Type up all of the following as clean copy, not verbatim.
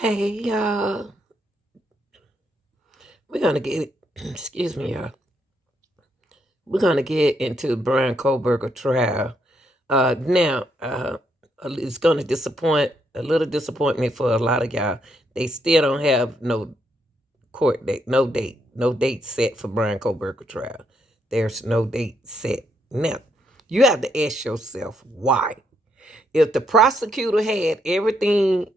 Hey, we're gonna get, excuse me, y'all. We're gonna get into Brian Kohlberger trial. Now, it's gonna disappoint, a little disappointment for a lot of y'all. They still don't have no court date, no date set for Brian Kohlberger trial. There's no date set. Now, you have to ask yourself why. If the prosecutor had everything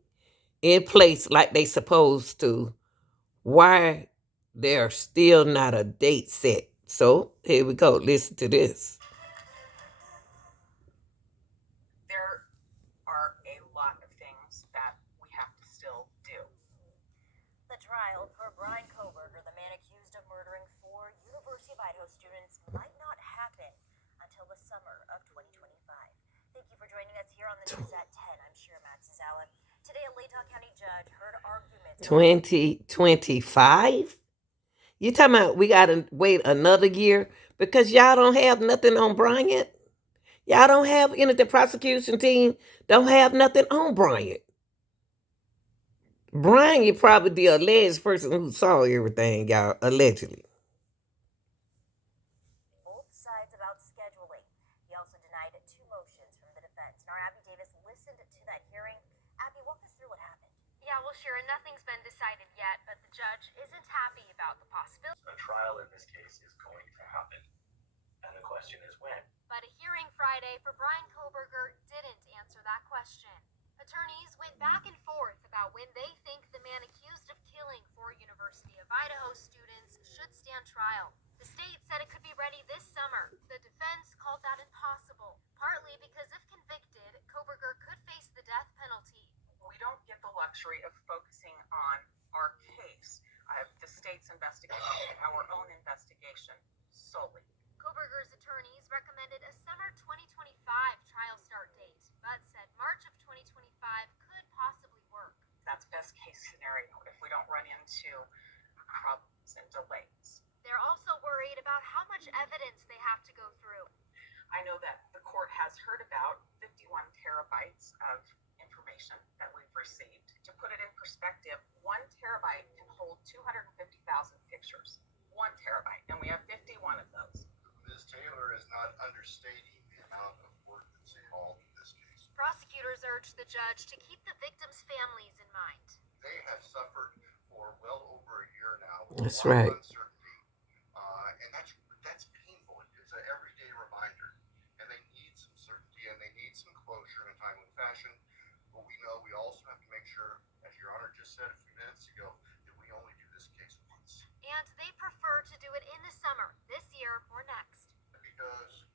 in place like they supposed to, why there's still not a date set. So here we go. Listen to this. There are a lot of things that we have to still do. The trial for Brian Kohlberger, the man accused of murdering 4 University of Idaho students, might not happen until the summer of 2025. Thank you for joining us here on the news at 10. I'm Shira Matsuzawa. Today, a Latah County judge heard arguments. 2025? You talking about we gotta wait another year because y'all don't have nothing on Bryant? Y'all don't have any, the prosecution team don't have nothing on Bryant. Brian, you probably the alleged person who saw everything, y'all, allegedly. Both sides about scheduling. He also denied 2 motions from the defense. Now, Abby Davis listened to that hearing. Abby, walk us through what happened. Yeah, well, Sharon, nothing's been decided yet, but the judge isn't happy about the possibility. A trial in this case is going to happen, and the question is when. But a hearing Friday for Brian Kohlberger didn't answer that question. Attorneys went back and forth about when they think the man accused of killing 4 University of Idaho students should stand trial. The state said it could be ready this summer. The defense called that impossible, partly because if convicted, Kohlberger could face the death penalty. We don't get the luxury of focusing on our case. The state's investigating our own investigation solely. Kohlberger's attorneys recommended a summer 2025 trial start date, but said March of 2025 could possibly work. That's best case scenario if we don't run into problems and delays. They're also worried about how much evidence they have to go through. I know that the court has heard about 51 terabytes of information that we've received. To put it in perspective, 1 terabyte can hold 250,000 pictures. 1 terabyte, and we have 51 of those. Ms. Taylor is not understating the amount of work that's involved in this case. Prosecutors urged the judge to keep the victims' families in mind. They have suffered for well over a year now. That's right. Uncertainty, and that's painful. It's an everyday reminder, and they need some certainty and they need some closure in a timely fashion. But we know we also have to make sure, as Your Honor just said a few minutes ago, that we only do this case once. And they prefer to do it in the summer, this year or next. Because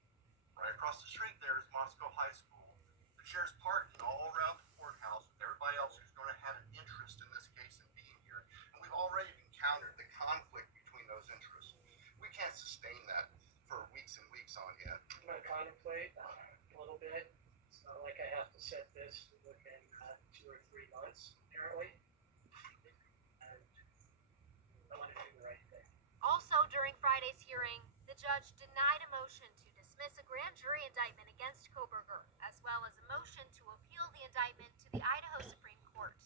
right across the street there is Moscow High School. The shares parking all around the courthouse with everybody else who's going to have an interest in this case and being here. And we've already encountered the conflict between those interests. We can't sustain that for weeks and weeks on end. I'm going to contemplate a little bit. It's not like I have to set this within 2 or 3 months, apparently. And I want to do the right thing. Also, during Friday's hearing, the judge denied a motion to dismiss a grand jury indictment against Kohlberger, as well as a motion to appeal the indictment to the Idaho Supreme Court.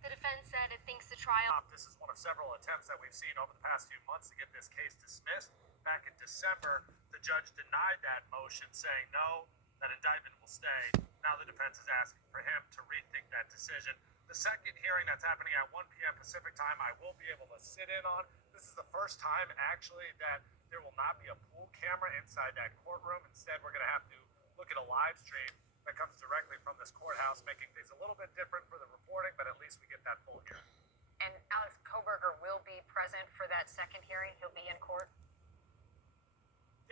The defense said it thinks the trial... This is one of several attempts that we've seen over the past few months to get this case dismissed. Back in December, the judge denied that motion, saying no, that indictment will stay. Now the defense is asking for him to rethink that decision. The second hearing that's happening at 1 p.m. Pacific time, I will be able to sit in on. This is the first time, actually, that there will not be a pool camera inside that courtroom. Instead, we're going to have to look at a live stream that comes directly from this courthouse, making things a little bit different for the reporting, but at least we get that full hearing. And Alex Kohlberger will be present for that second hearing. He'll be in court.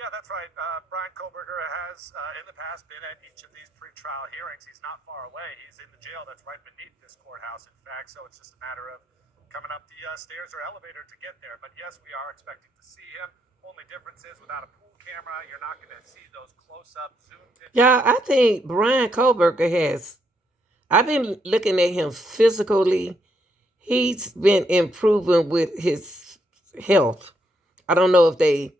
Yeah, that's right. Brian Kohlberger has, in the past, been at each of these pretrial hearings. He's not far away. He's in the jail that's right beneath this courthouse, in fact, so it's just a matter of coming up the stairs or elevator to get there. But yes, we are expecting to see him. Only difference is without a pool camera, you're not going to see those close-up, zoomed in. Yeah, I think Brian Kohlberger has, I've been looking at him physically. He's been improving with his health. I don't know if they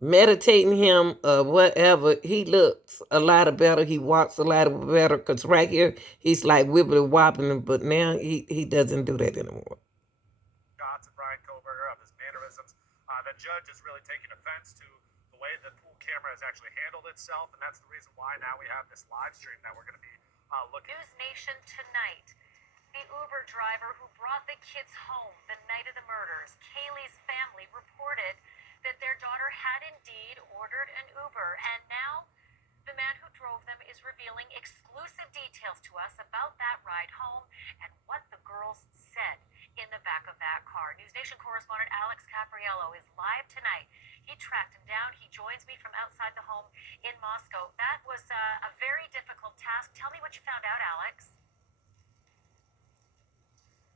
meditating him, whatever, he looks a lot better. He walks a lot better. Cause right here he's like wibbly wobbling, but now he doesn't do that anymore. Shots of Brian Koberger, of his mannerisms. The judge is really taking offense to the way the pool camera has actually handled itself, and that's the reason why now we have this live stream that we're going to be looking. News Nation tonight. The Uber driver who brought the kids home the night of the murders, Kaylee's family reported that their daughter had indeed ordered an Uber, and now the man who drove them is revealing exclusive details to us about that ride home and what the girls said in the back of that car. News Nation correspondent Alex Capriello is live tonight. He tracked him down. He joins me from outside the home in Moscow. That was a very difficult task. Tell me what you found out, Alex.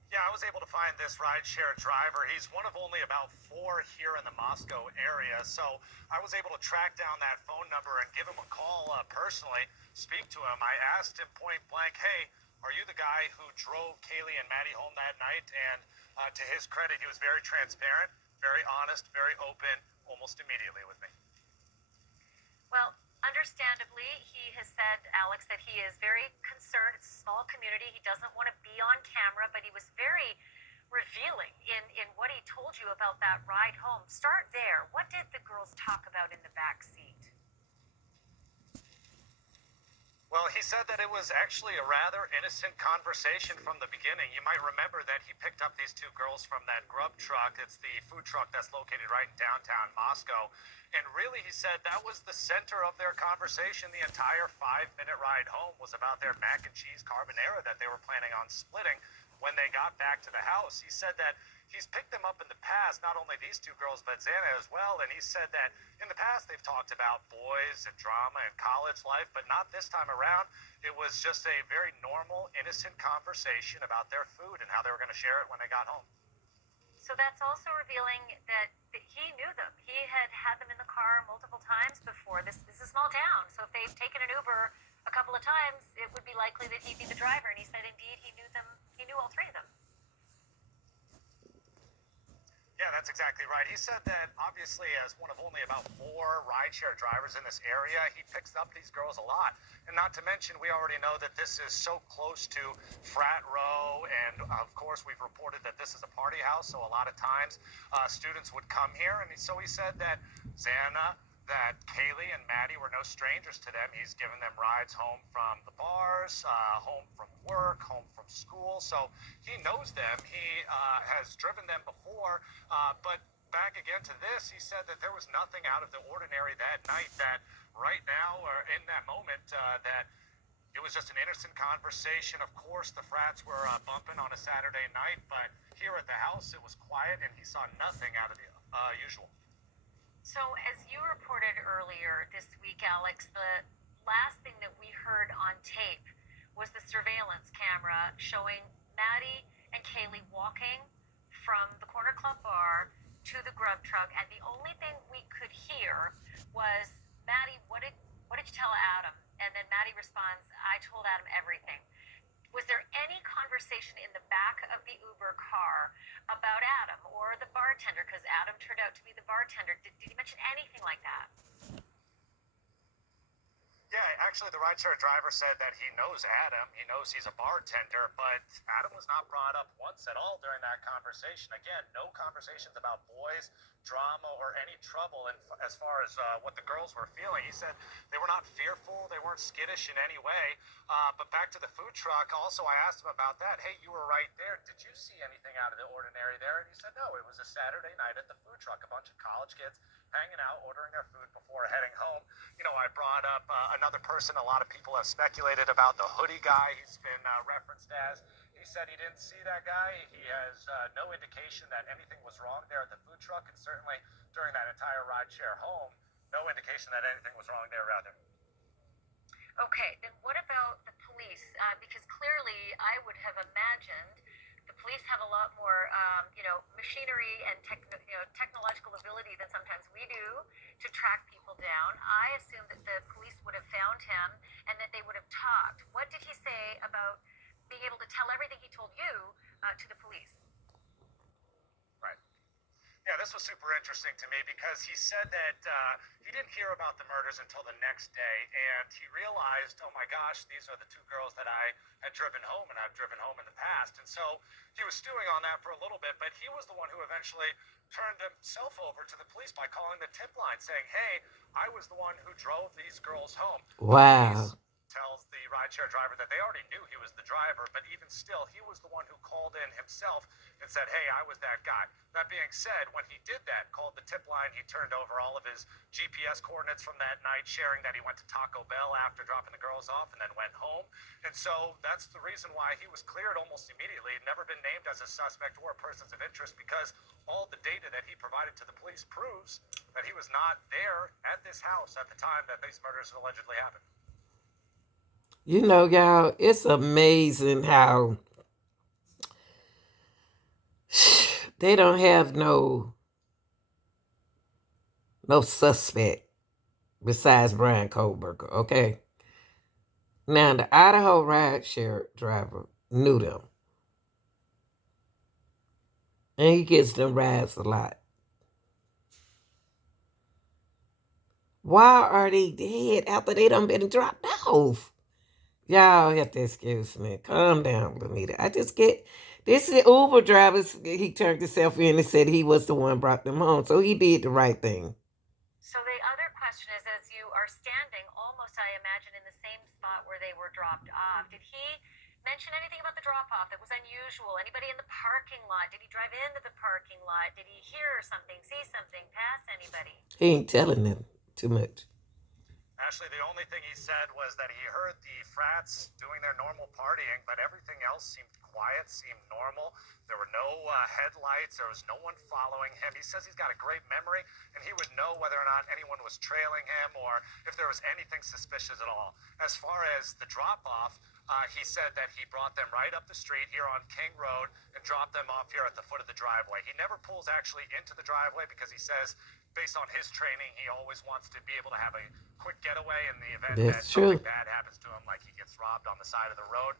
Yeah, I was able to find this rideshare driver. He's one of only about 4 here in the Moscow area. So I was able to track down that phone number and give him a call personally, speak to him. I asked him point blank, hey, are you the guy who drove Kaylee and Maddie home that night? And to his credit, he was very transparent, very honest, very open, almost immediately with me. Well, understandably, he has said, Alex, that he is very concerned. It's a small community. He doesn't want to be on camera, but he was very revealing in what he told you about that ride home. Start there. What did the girls talk about in the back seat? Well, he said that it was actually a rather innocent conversation from the beginning. You might remember that he picked up these 2 girls from that grub truck. It's the food truck that's located right in downtown Moscow. And really, he said that was the center of their conversation. The entire 5-minute ride home was about their mac and cheese carbonara that they were planning on splitting when they got back to the house. He said that he's picked them up in the past, not only these 2 girls, but Xana as well. And he said that in the past they've talked about boys and drama and college life, but not this time around. It was just a very normal, innocent conversation about their food and how they were going to share it when they got home. So that's also revealing that he knew them. He had had them in the car multiple times before. This is a small town, so if they've taken an Uber a couple of times, it would be likely that he'd be the driver. And he said, indeed, he knew them. He knew all 3 of them. Yeah, that's exactly right. He said that obviously as one of only about 4 rideshare drivers in this area, he picks up these girls a lot. And not to mention, we already know that this is so close to Frat Row. And of course, we've reported that this is a party house. So a lot of times students would come here. And so he said that Xana, that Kaylee and Maddie were no strangers to them. He's given them rides home from the bars, home from work, home from school. So he knows them. He has driven them before. But back again to this, he said that there was nothing out of the ordinary that night, that right now or in that moment that it was just an innocent conversation. Of course, the frats were bumping on a Saturday night, but here at the house, it was quiet and he saw nothing out of the usual. So, as you reported earlier this week, Alex, the last thing that we heard on tape was the surveillance camera showing Maddie and Kaylee walking from the Corner Club bar to the grub truck, and the only thing we could hear was, Maddie, what did you tell Adam? And then Maddie responds, I told Adam everything. Was there any conversation in the back of the Uber car about Adam or the bartender? Because Adam turned out to be the bartender. Did he mention anything like that? Yeah, actually, the rideshare driver said that he knows Adam. He knows he's a bartender, but Adam was not brought up once at all during that conversation. Again, no conversations about boys, drama, or any trouble. And as far as what the girls were feeling, he said they were not fearful, they weren't skittish in any way. But back to the food truck, also, I asked him about that. Hey, you were right there. Did you see anything out of the ordinary there? And he said, no, it was a Saturday night at the food truck. A bunch of college kids hanging out, ordering their food before heading home. You know, I brought up another person a lot of people have speculated about, the hoodie guy he's been referenced as. He said he didn't see that guy. He has no indication that anything was wrong there at the food truck, and certainly during that entire rideshare home, no indication that anything was wrong there either. Okay, then what about the police? Because clearly I would have imagined the police have a lot more, machinery and technological ability than sometimes we do to track people down. I assume that the police would have found him and that they would have talked. What did he say about being able to tell everything he told you to the police? Right. Yeah, this was also super interesting to me because he said that he didn't hear about the murders until the next day, and he realized, oh my gosh, these are the two girls that I had driven home, and I've driven home in the past. And so he was stewing on that for a little bit, but he was the one who eventually turned himself over to the police by calling the tip line, saying, hey, I was the one who drove these girls home. Wow. Tells the rideshare driver that they already knew he was the driver, but even still, he was the one who called in himself and said, hey, I was that guy. That being said, when he did that, called the tip line, he turned over all of his GPS coordinates from that night, sharing that he went to Taco Bell after dropping the girls off and then went home. And so that's the reason why he was cleared almost immediately. He'd never been named as a suspect or persons of interest because all the data that he provided to the police proves that he was not there at this house at the time that these murders allegedly happened. You know, y'all, it's amazing how they don't have no suspect besides Brian Kohlberger, okay? Now, the Idaho rideshare driver knew them. And he gets them rides a lot. Why are they dead after they done been dropped off? Y'all have to excuse me. Calm down, Lanita. I just get this is Uber driver. He turned himself in and said he was the one brought them home. So he did the right thing. So the other question is, as you are standing almost, I imagine, in the same spot where they were dropped off, did he mention anything about the drop-off that was unusual? Anybody in the parking lot? Did he drive into the parking lot? Did he hear something, see something, pass anybody? He ain't telling them too much. Ashley, the only thing he said was that he heard the frats doing their normal partying, but everything else seemed quiet, seemed normal. There were no headlights. There was no one following him. He says he's got a great memory, and he would know whether or not anyone was trailing him or if there was anything suspicious at all. As far as the drop-off, he said that he brought them right up the street here on King Road and dropped them off here at the foot of the driveway. He never pulls actually into the driveway because he says, based on his training, he always wants to be able to have a quick getaway in the event that something bad happens to him, like he gets robbed on the side of the road.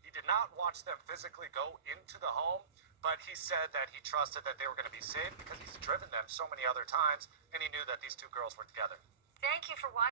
He did not watch them physically go into the home, but he said that he trusted that they were going to be safe because he's driven them so many other times, and he knew that these two girls were together. Thank you for watching.